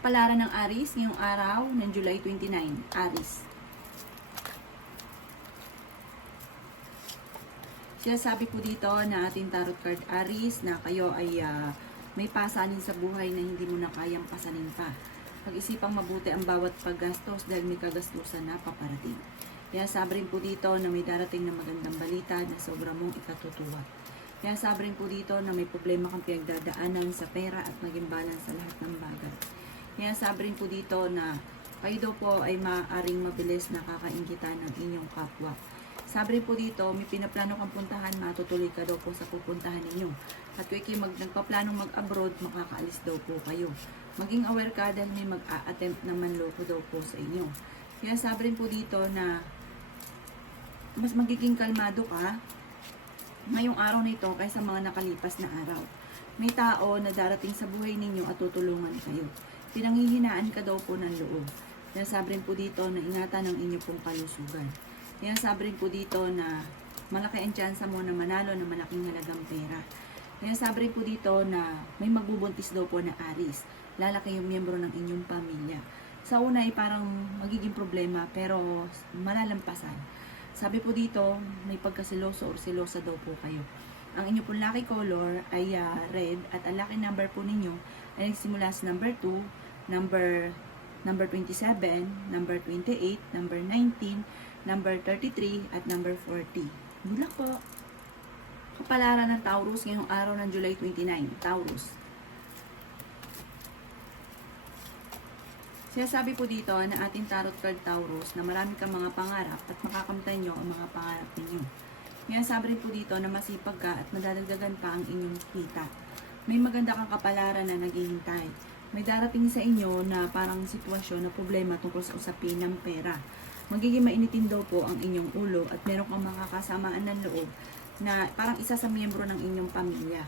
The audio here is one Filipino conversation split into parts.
Palaran ng Aries ngayong araw ng July 29, Aries. Sinasabi po dito na ating tarot card Aries na kayo ay may pasanin sa buhay na hindi mo na kayang pasanin pa. Pag-isipang mabuti ang bawat paggastos dahil may kagastusan na paparating. Kaya sabi rin po dito na may darating na magandang balita na sobra mong ikatutuwa. Kaya sabi rin po dito na may problema kang pinagdadaanan sa pera at maging balance sa lahat ng bagay. Kaya sabi rin po dito na kayo daw po ay maaaring mabilis na kakaingitan ng inyong kapwa. Sabi rin po dito, may pinaplano kang puntahan, matutuloy ka daw po sa pupuntahan ninyo. At kung kayo nagpaplanong mag-abroad, makakaalis daw po kayo. Maging aware ka dahil may mag-a-attempt na manloko daw po sa inyo. Kaya sabi rin po dito na mas magiging kalmado ka ngayong araw na ito kaysa mga nakalipas na araw. May tao na darating sa buhay ninyo at tutulungan kayo. Pinanghihinaan ka daw po ng loob. Kaya sabi rin po dito na ingatan ang inyo pong kalusugan. Kaya sabi rin po dito na malaki ang tsansa mo na manalo ng malaking halagang pera. Kaya sabi rin po dito na may magbubuntis daw po na Aries. Lalaki yung miyembro ng inyong pamilya. Sa una ay parang magiging problema pero malalampasan. Sabi po dito, may pagkasiloso o silosa daw po kayo. Ang inyo pong lucky color ay red at ang lucky number po ninyo ay nagsimula sa number 2, number 27, number 28, number 19, number 33, at number 40. Good luck po! Kapalaran ng Taurus ngayong araw ng July 29, Taurus. Sinasabi po dito na ating tarot card Taurus na marami kang mga pangarap at makakamtan nyo ang mga pangarap ninyo. Ngayon sabi rin po dito na masipag ka at madadagdagan pa ang inyong kita. May maganda kang kapalaran na naghihintay. May darating sa inyo na parang sitwasyon na problema tungkol sa usapin ng pera. Magiging mainitin daw po ang inyong ulo at meron kang makakasamaan ng loob na parang isa sa miyembro ng inyong pamilya.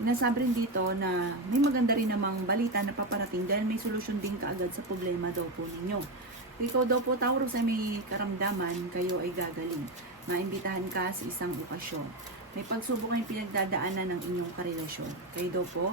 Inasabi rin dito na may maganda rin namang balita na paparating dahil may solusyon din kaagad sa problema daw po ninyo. Ikaw daw po Taurus ay may karamdaman, kayo ay gagaling. Maimbitahan ka sa isang okasyon. May pagsubok ang pinagdadaanan ng inyong karelasyon. Kayo daw po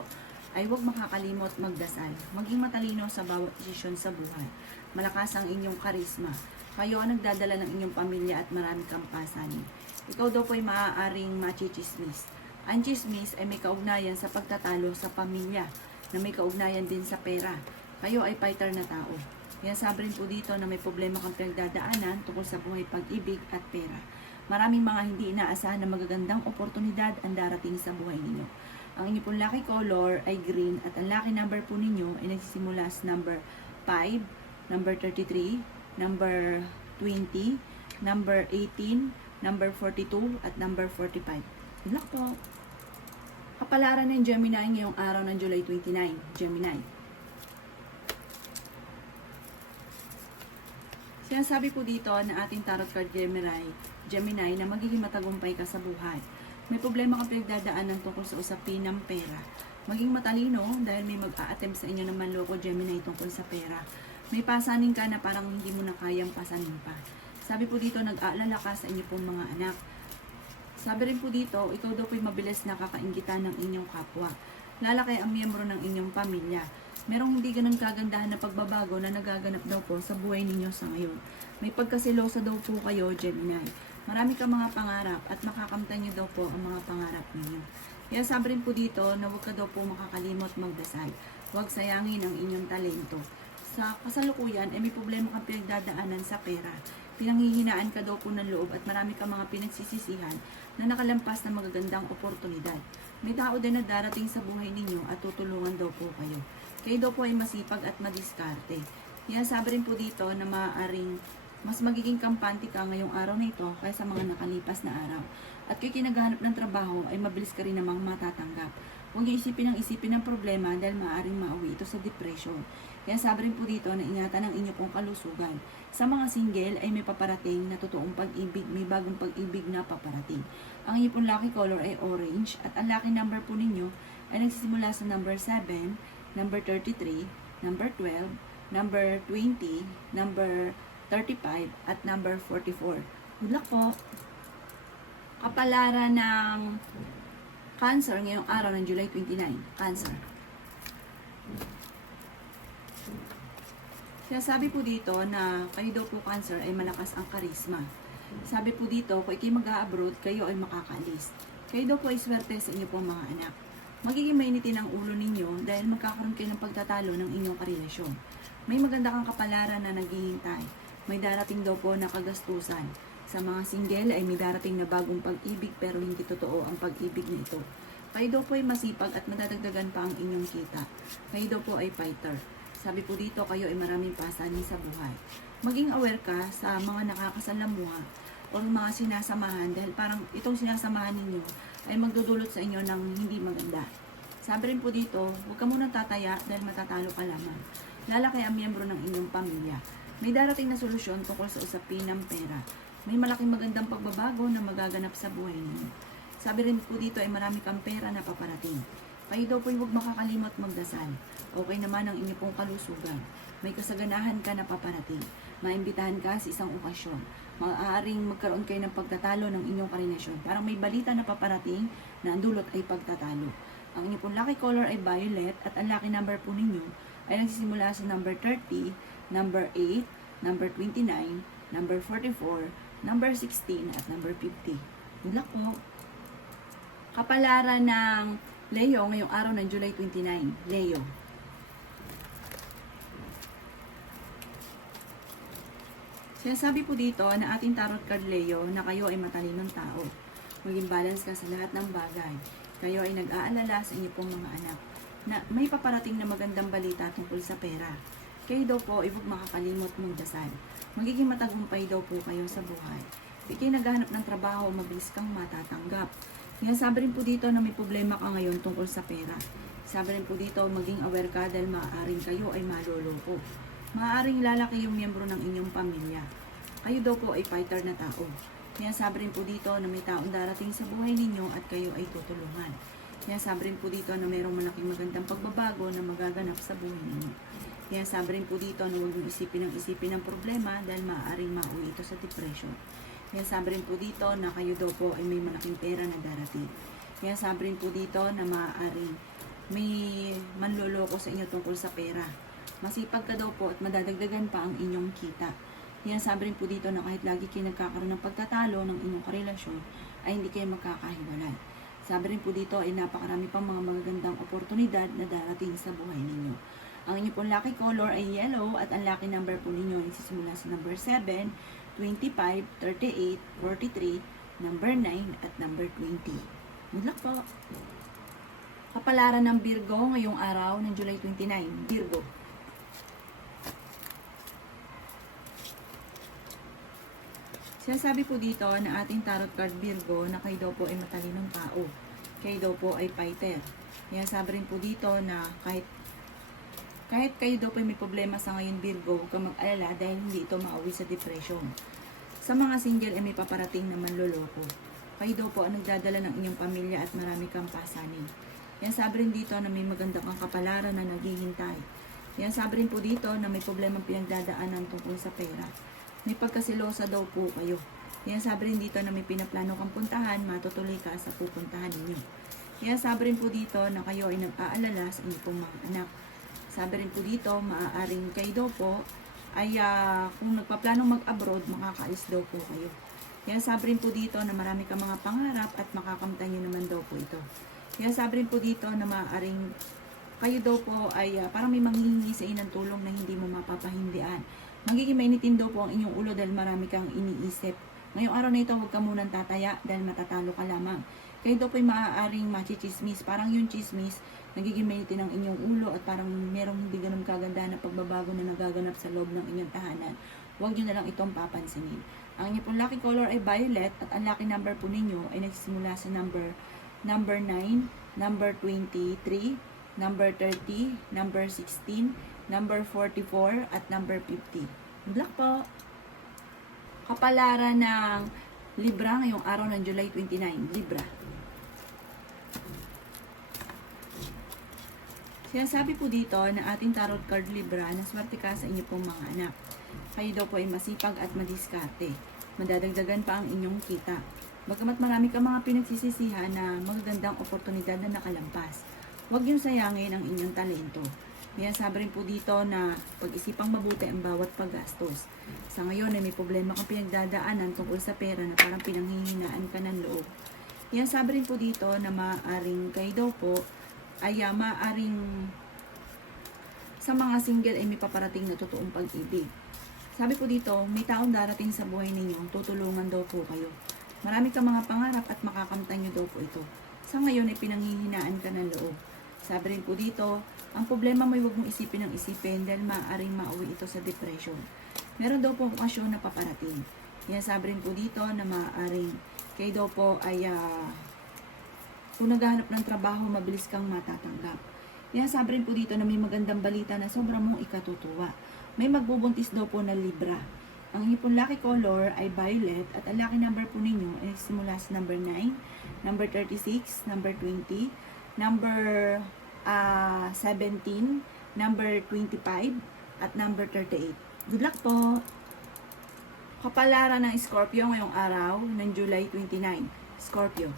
ay huwag makakalimot magdasal. Maging matalino sa bawat desisyon sa buhay. Malakas ang inyong karisma. Kayo ang nagdadala ng inyong pamilya at marami kang pasanin. Ikaw daw po ay maaaring machichismis. Ang chismis ay may kaugnayan sa pagtatalo sa pamilya na may kaugnayan din sa pera. Kayo ay fighter na tao. Kaya sabi rin po dito na may problema kang pinagdadaanan tungkol sa buhay, pag-ibig at pera. Maraming mga hindi inaasahan na magagandang oportunidad ang darating sa buhay ninyo. Ang inyo pong lucky color ay green at ang lucky number po ninyo ay nagsisimula sa number 5, number 33, number 20, number 18, number 42, at number 45. Good luck po! Kapalaran ng Gemini ngayong araw ng July 29, Gemini. Sinasabi po dito na ating tarot card Gemini na magiging matagumpay ka sa buhay. May problema kang pinagdadaanan tungkol sa usapin ng pera. Maging matalino dahil may mag-a-attempt sa inyo ng manloko Gemini tungkol sa pera. May pasanin ka na parang hindi mo na kayang pasanin pa. Sabi po dito, nag-aalala ka sa inyo pong mga anak. Sabi rin po dito, ikaw daw po'y mabilis na kakaingitan ng inyong kapwa. Lalaki ang miyembro ng inyong pamilya. Merong hindi ganun kagandahan na pagbabago na nagaganap daw po sa buhay ninyo sa ngayon. May pagkasilosa daw po kayo, Gemini. Marami kang mga pangarap at makakamtan niyo daw po ang mga pangarap ninyo. Kaya sabi rin po dito na huwag ka daw po makakalimot magdasal. Huwag sayangin ang inyong talento. Sa kasalukuyan ay may problema kang pinagdadaanan sa pera. Pinanghihinaan ka daw po ng loob at marami kang mga pinagsisisihan na nakalampas na magagandang oportunidad. May tao din na darating sa buhay ninyo at tutulungan daw po kayo. Kayo daw po ay masipag at madiskarte. Kaya sabi rin po dito na maaaring mas magiging kampante ka ngayong araw na ito kaysa mga nakalipas na araw. At kung kinaghanap ng trabaho ay mabilis ka rin namang matatanggap. Huwag niyo isipin ng problema dahil maaaring mauwi ito sa depression. Kaya sabi rin po dito na ingatan ang inyo pong kalusugan. Sa mga single ay may paparating na totoong pag-ibig, may bagong pag-ibig na paparating. Ang inyo pong lucky color ay orange at ang lucky number po ninyo ay nagsisimula sa number 7, number 33, number 12, number 20, number 35, at number 44. Good luck po! Kapalaran ng Cancer ngayong araw ng July 29. Cancer. Sinasabi po dito na kayo daw po Cancer ay malakas ang karisma. Sabi po dito, kung ikay mag-a-abroad, kayo ay makakaalis. Kayo daw po ay swerte sa inyo pong mga anak. Magiging mainitin ang ulo ninyo dahil magkakaroon kayo ng pagtatalo ng inyong karelasyon. May maganda kang kapalaran na naghihintay. May darating daw po na kagastusan. Sa mga single ay may darating na bagong pag-ibig pero hindi totoo ang pag-ibig na ito. Kayo daw po ay masipag at madadagdagan pa ang inyong kita. Kayo daw po ay fighter. Sabi po dito, kayo ay maraming pasanin sa buhay. Maging aware ka sa mga nakakasalamuha o mga sinasamahan dahil parang itong sinasamahan ninyo ay magdudulot sa inyo ng hindi maganda. Sabi rin po dito, huwag ka munang tataya dahil matatalo ka lamang. Lalaki ang miyembro ng inyong pamilya. May darating na solusyon tungkol sa usapin ng pera. May malaking magandang pagbabago na magaganap sa buhay ninyo. Sabi rin po dito ay marami kang pera na paparating. Kayo daw po huwag makakalimot magdasal. Okay naman ang inyong pong kalusugan. May kasaganahan ka na paparating. Maimbitahan ka sa isang okasyon. Maaaring magkaroon kayo ng pagtatalo ng inyong karelasyon. Parang may balita na paparating na ang dulot ay pagtatalo. Ang inyong pong lucky color ay violet at ang lucky number po ninyo ay nagsisimula sa number 30, number 8, number 29, number 44, number 16 at number 50. Good luck po! Kapalaran ng Leo ngayong araw ng July 29. Leo. Sinasabi po dito na ating tarot card Leo na kayo ay matalinong tao. Maging balance ka sa lahat ng bagay. Kayo ay nag-aalala sa inyo pong mga anak na may paparating na magandang balita tungkol sa pera. Kayo daw po ay huwag makakalimot magdasal. Magiging matagumpay daw po kayo sa buhay. Ikay naghahanap ng trabaho, mabilis kang matatanggap. Ngayon, sabi rin po dito na may problema ka ngayon tungkol sa pera. Sabi rin po dito, maging aware ka dahil maaaring kayo ay maloloko. Maaaring lalaki yung miyembro ng inyong pamilya. Kayo daw po ay fighter na tao. Kaya sabi rin po dito na may taong darating sa buhay ninyo at kayo ay tutulungan. Kaya sabi rin po dito na mayroong malaking magandang pagbabago na magaganap sa buhay ninyo. Kaya sabi rin po dito na huwag mong isipin ng problema dahil maaaring mauwi ito sa depression. Kaya sabi rin po dito na kayo daw po ay may malaking pera na darating. Kaya sabi rin po dito na maaaring may manloloko sa inyo tungkol sa pera. Masipag ka daw po at madadagdagan pa ang inyong kita. Kaya sabi rin po dito na kahit lagi kayo nagkakaroon ng pagtatalo ng inyong karelasyon ay hindi kayo magkakahiwalay. Sabi rin po dito ay napakarami pang mga magagandang oportunidad na darating sa buhay ninyo. Ang inyong pong lucky color ay yellow at ang lucky number po ninyo ay nagsisimula sa number 7, 25, 38, 43, number 9, at number 20. Good luck po! Kapalaran ng Virgo ngayong araw ng July 29. Virgo. Sinasabi po dito na ating tarot card Virgo na kayo daw po ay matalinong tao. Kayo daw po ay fighter. Kaya sabi rin po dito na kahit kayo daw po may problema sa ngayon Virgo, huwag kang mag-alala dahil hindi ito mauwi sa depression. Sa mga single ay may paparating na manloloko. Kayo daw po ang nagdadala ng inyong pamilya at marami kang pasanin. Yan sabi rin dito na may maganda kang kapalaran na naghihintay. Yan sabi rin po dito na may problemang pinagdadaanan tungkol sa pera. May pagkasilosa daw po kayo. Yan sabi rin dito na may pinaplano kang puntahan, matutuloy ka sa pupuntahan ninyo. Yan sabi rin po dito na kayo ay nag-aalala sa inyong mga anak. Sabi rin po dito, maaaring kayo daw po ay kung nagpaplano mag-abroad, makakaalis daw po kayo. Kaya sabi rin po dito na marami kang mga pangarap at makakamtan nyo naman daw po ito. Kaya sabi rin po dito na maaaring kayo daw po ay parang may manghihingi sa inang tulong na hindi mo mapapahindian. Magiging mainitin daw po ang inyong ulo dahil marami kang iniisip. Ngayong araw na ito, huwag ka munang tataya dahil matatalo ka lamang. Kayo daw po ay maaaring machichismis. Parang yung chismis, nagiging mainitin ang inyong ulo at parang merong hindi ganun kaganda na pagbabago na nagaganap sa loob ng inyong tahanan. Huwag nyo na lang itong papansinin. Ang inyong pong lucky color ay violet at ang lucky number po ninyo ay nagsisimula sa number 9, number 23, number 30, number 16, number 44, at number 50. Good luck po! Kapalaran ng Libra ngayong araw ng July 29. Libra. Sinasabi po dito na ating tarot card Libra na swerte ka sa inyo pong mga anak. Kayo daw po ay masipag at madiskarte. Madadagdagan pa ang inyong kita. Bagamat marami ka mga pinagsisisihan na magagandang oportunidad na nakalampas. Huwag niyong sayangin ang inyong talento. Yan, sabi rin po dito na pag-isipang mabuti ang bawat paggastos. Sa ngayon ay may problema kang pinagdadaanan tungkol sa pera na parang pinanghihinaan ka ng loob. Yan, sabi rin po dito na maaaring kayo daw po ay maaaring sa mga single ay may paparating na totoong pag-ibig. Sabi po dito, may taong darating sa buhay ninyo, tutulungan daw po kayo. Marami kang mga pangarap at makakamtan nyo daw po ito. Sa ngayon ay pinanghihinaan ka ng loob. Sabi rin po dito, ang problema mo ay huwag mong isipin ng isipin dahil maaaring mauwi ito sa depression. Meron daw po okasyon na paparating. Yan, sabi rin po dito na maaaring kayo daw po ay kung naghahanap ng trabaho, mabilis kang matatanggap. Yan, sabi rin po dito na may magandang balita na sobrang mong ikatutuwa. May magbubuntis daw po na Libra. Ang inyong lucky color ay violet at ang lucky number po ninyo ay simula sa number 9, number 36, number 20, number 17, number 25, at number 38. Good luck po! Kapalaran ng Scorpio ngayong araw ng July 29. Scorpio.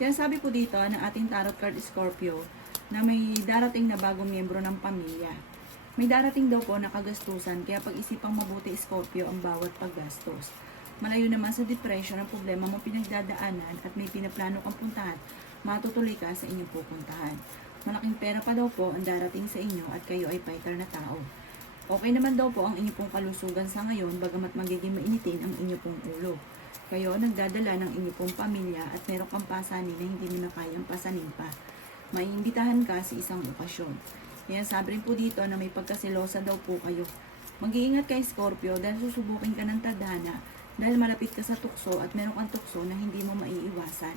Sinasabi po dito ng ating tarot card Scorpio na may darating na bagong miyembro ng pamilya. May darating daw po na kagastusan, kaya pag-isipang mabuti Scorpio ang bawat paggastos. Malayo naman sa depression ang problema mo pinagdadaanan at may pinaplano kang puntahan, matutuloy ka sa inyong pupuntahan. Malaking pera pa daw po ang darating sa inyo at kayo ay fighter na tao. Okay naman daw po ang inyong pong kalusugan sa ngayon, bagamat magiging mainitin ang inyong pong ulo. Kayo nagdadala ng inyong pong pamilya at meron kang pasanin na hindi mo na kayang pasanin pa. Maiimbitahan ka sa isang okasyon. Yan, sabi rin po dito na may pagkasilosa daw po kayo. Mag-iingat kay Scorpio dahil susubukin ka ng tadhana dahil malapit ka sa tukso at meron kang tukso na hindi mo maiiwasan.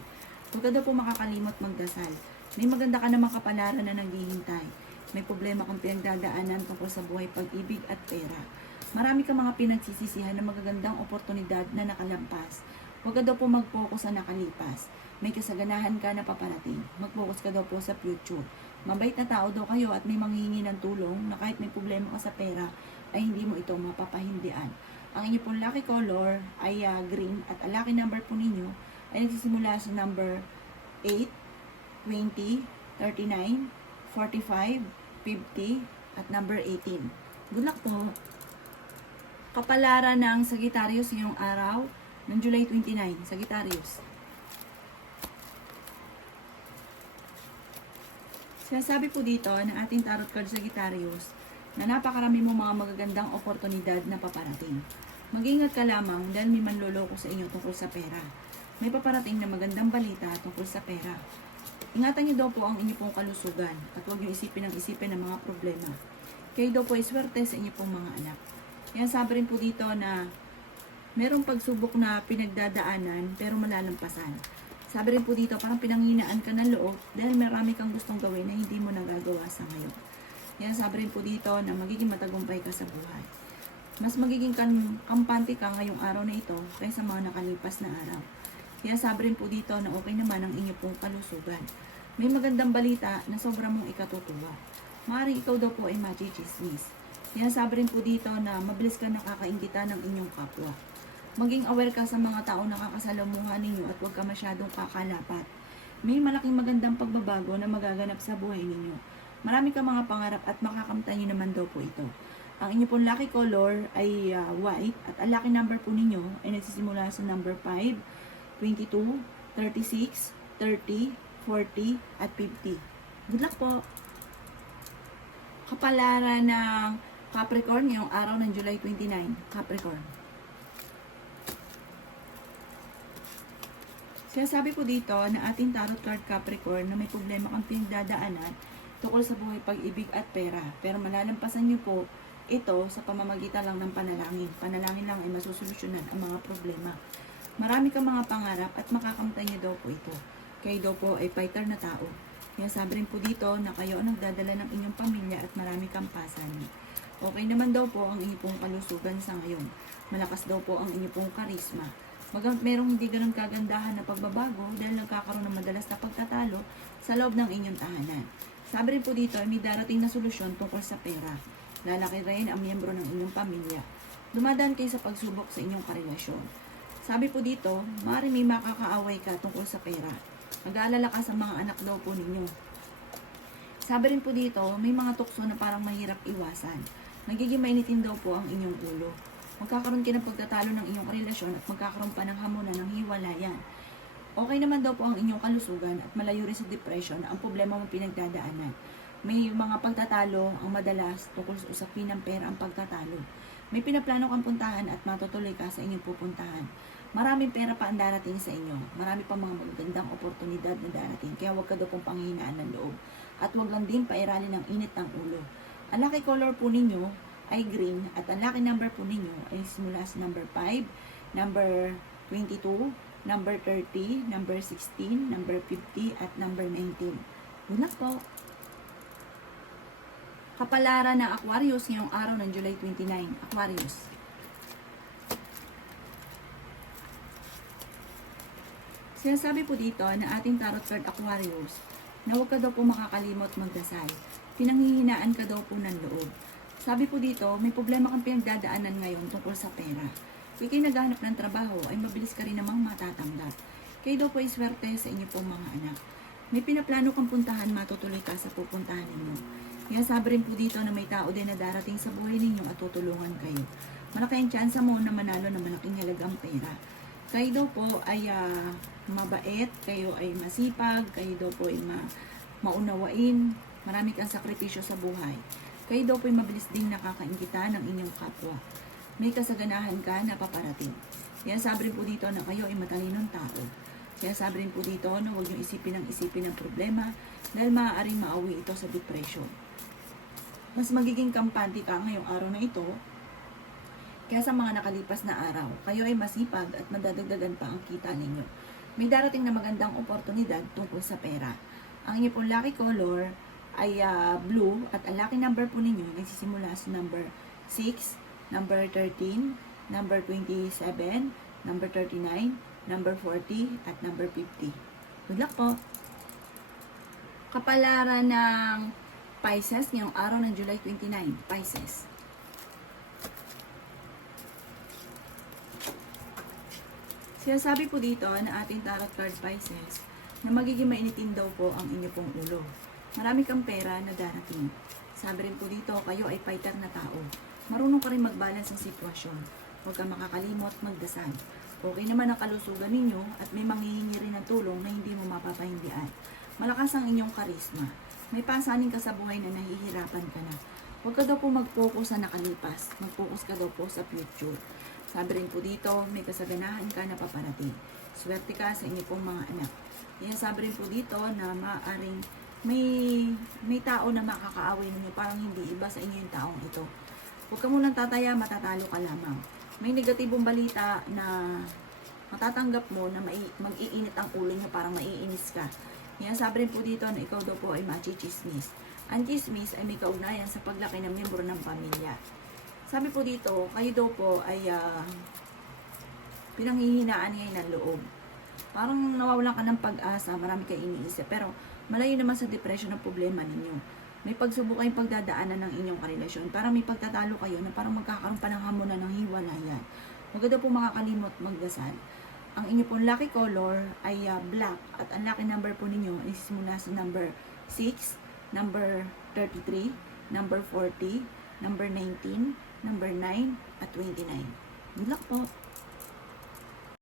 Huwag ka daw po makakalimot magdasal. May maganda ka namang kapalaran na naghihintay. May problema kang pinagdadaanan tungkol sa buhay, pag-ibig at pera. Marami kang mga pinagsisisihan na magagandang oportunidad na nakalampas. Huwag ka daw po mag-focus sa nakalipas. May kasaganahan ka na paparating. Mag-focus ka daw po sa future. Mabait na tao daw kayo at may manghihingi ng tulong na kahit may problema ka sa pera ay hindi mo ito mapapahindian. Ang inyo pong lucky color ay green at ang lucky number po ninyo ay nagsisimula sa number 8, 20, 39, 45, 50 at number 18. Good luck po! Kapalaran ng Sagittarius ngayong araw ng July 29. Sagittarius. Sinasabi po dito ng ating tarot card Sagittarius na napakarami mo mga magagandang oportunidad na paparating. Mag-ingat ka lamang dahil may manloloko sa inyo tungkol sa pera. May paparating na magandang balita tungkol sa pera. Ingatan niyo daw po ang inyo pong kalusugan at huwag niyo isipin ng mga problema. Kayo daw po ay swerte sa inyo pong mga anak. Yan, sabi rin po dito na merong pagsubok na pinagdadaanan pero malalampasan. Sabi rin po dito, parang pinanghinaan ka ng loob dahil marami kang gustong gawin na hindi mo nagagawa sa ngayon. Yan, sabi rin po dito na magiging matagumpay ka sa buhay. Mas magiging kampante ka ngayong araw na ito kaysa mga nakalipas na araw. Yan, sabi rin po dito na okay naman ang inyo pong kalusugan. May magandang balita na sobrang mong ikatutuwa. Maaaring ikaw daw po ay machichismis. Yan, sabi rin po dito na mabilis ka nakakainggitan ng inyong kapwa. Maging aware ka sa mga tao na nakakasalamuhan ninyo at huwag ka masyadong kakalapat. May malaking magandang pagbabago na magaganap sa buhay ninyo. Marami kang mga pangarap at makakamtan nyo naman daw po ito. Ang inyo pong lucky color ay white at ang lucky number po ninyo ay nagsisimula sa number 5, 22, 36, 30, 40, at 50. Good luck po! Kapalaran ng Capricorn ngayong araw ng July 29. Capricorn. Sinasabi po dito na ating tarot card Capricorn na may problema kang pinagdadaanan tungkol sa buhay, pag-ibig at pera. Pero malalampasan niyo po ito sa pamamagitan lang ng panalangin. Panalangin lang ay masusolusyonan ang mga problema. Marami kang mga pangarap at makakamtan niyo daw po ito. Kayo daw po ay fighter na tao. Kaya sabi rin po dito na kayo ang nagdadala ng inyong pamilya at marami kang pasanin. Okay naman daw po ang inyong pong kalusugan sa ngayon. Malakas daw po ang inyong pong karisma. Merong hindi ganun kagandahan na pagbabago dahil nagkakaroon ng madalas na pagtatalo sa loob ng inyong tahanan. Sabi rin po dito, may darating na solusyon tungkol sa pera. Lalaki rin ang miyembro ng inyong pamilya. Dumadaan kayo sa pagsubok sa inyong karelasyon. Sabi po dito, maaari may makakaaway ka tungkol sa pera. Nag-aalala ka sa mga anak daw po ninyo. Sabi rin po dito, may mga tukso na parang mahirap iwasan. Nagiging mainitin daw po ang inyong ulo. Magkakaroon kayo ng pagtatalo ng inyong relasyon at magkakaroon pa ng hamunan ng hiwalayan. Okay naman daw po ang inyong kalusugan at malayo rin sa depression ang problema mo pinagdadaanan. May mga pagtatalo ang madalas tungkol sa usapin ng pera ang pagtatalo. May pinaplano kang puntahan at matutuloy ka sa inyong pupuntahan. Maraming pera pa ang darating sa inyo. Marami pa mga magagandang oportunidad na darating. Kaya huwag ka daw pong panghihinaan ng loob. At huwag lang din pairalin ng init ng ulo. Ang lucky color po ninyo ay green at ang lucky number po ninyo ay simula sa number 5, number 22, number 30, number 16, number 50, at number 19. Yun lang po. Kapalaran ng Aquarius ngayong araw ng July 29. Aquarius. Sinasabi po dito na ating tarot card Aquarius na huwag ka daw po makakalimot magdasal. Pinanghihinaan ka daw po ng loob. Sabi po dito, may problema kang pinagdadaanan ngayon tungkol sa pera. Kung kayo naghahanap ng trabaho, ay mabilis ka rin namang matatanggap. Kayo daw po ay swerte sa inyo po mga anak. May pinaplano kang puntahan, matutuloy ka sa pupuntahan ninyo. Kaya sabi rin po dito na may tao din na darating sa buhay ninyo at tutulungan kayo. Malaki ang tsansa mo na manalo ng malaking halagang pera. Kayo daw po ay mabait, kayo ay masipag, kayo daw po ay maunawain, marami kang sakripisyo sa buhay. Kayo daw po ay mabilis ding nakakaingita ng inyong kapwa. May kasaganahan ka na paparating. Kaya sabi rin po dito na kayo ay matalinong tao. Kaya sabi rin po dito na huwag niyong isipin ng problema dahil maaaring maawi ito sa depression. Mas magiging kampante ka ngayong araw na ito kaya sa mga nakalipas na araw, kayo ay masipag at madadagdagan pa ang kita ninyo. May darating na magandang oportunidad tungkol sa pera. Ang inyo pong lucky color ay blue at ang lucky number po ninyo ay nagsisimula sa number 6, number 13, number 27, number 39, number 40, at number 50. Good luck po! Kapalaran ng Pisces ngayong araw ng July 29. Pisces. Sinasabi po dito na ating tarot card Pisces na magiging mainitin daw po ang inyo pong ulo. Marami kang pera na darating. Sabi rin po dito, kayo ay fighter na tao. Marunong ka rin mag-balance ang sitwasyon. Huwag kang makakalimot magdasal. Okay naman ang kalusugan ninyo at may manghihingi rin ng tulong na hindi mo mapapahindian. Malakas ang inyong karisma. May pasanin ka sa buhay na nahihirapan ka na. Huwag ka daw po mag-focus sa nakalipas. Mag-focus ka daw po sa future. Sabi rin po dito, may kasaganahan ka na paparating. Swerte ka sa inyo pong mga anak. Kaya sabi rin po dito na maaaring may tao na makakaaway ninyo, parang hindi iba sa inyo yung taong ito. Huwag ka munang tataya, matatalo ka lamang. May negatibong balita na matatanggap mo na mag-iinit ang ulo nyo, parang maiinis ka. Kaya sabi rin po dito na ikaw daw po ay machichismis. Ang chismis ay may kaugnayan sa paglaki ng miyembro ng pamilya. Sabi po dito, kayo daw po ay pinanghihinaan ngayon ng loob. Parang nawawalan ka ng pag-asa, marami kayo iniisip. Pero malayo naman sa depression ang problema ninyo. May pagsubok kayong pagdadaanan ng inyong karelasyon. Parang may pagtatalo kayo na parang magkakaroon pa ng hamunan ng hiwalayan. Huwag daw po makakalimot magdasal. Ang inyo pong lucky color ay black at ang lucky number po ninyo ay simula sa number 6, number 33, number 40, number 19, number 9, at 29. Good luck po!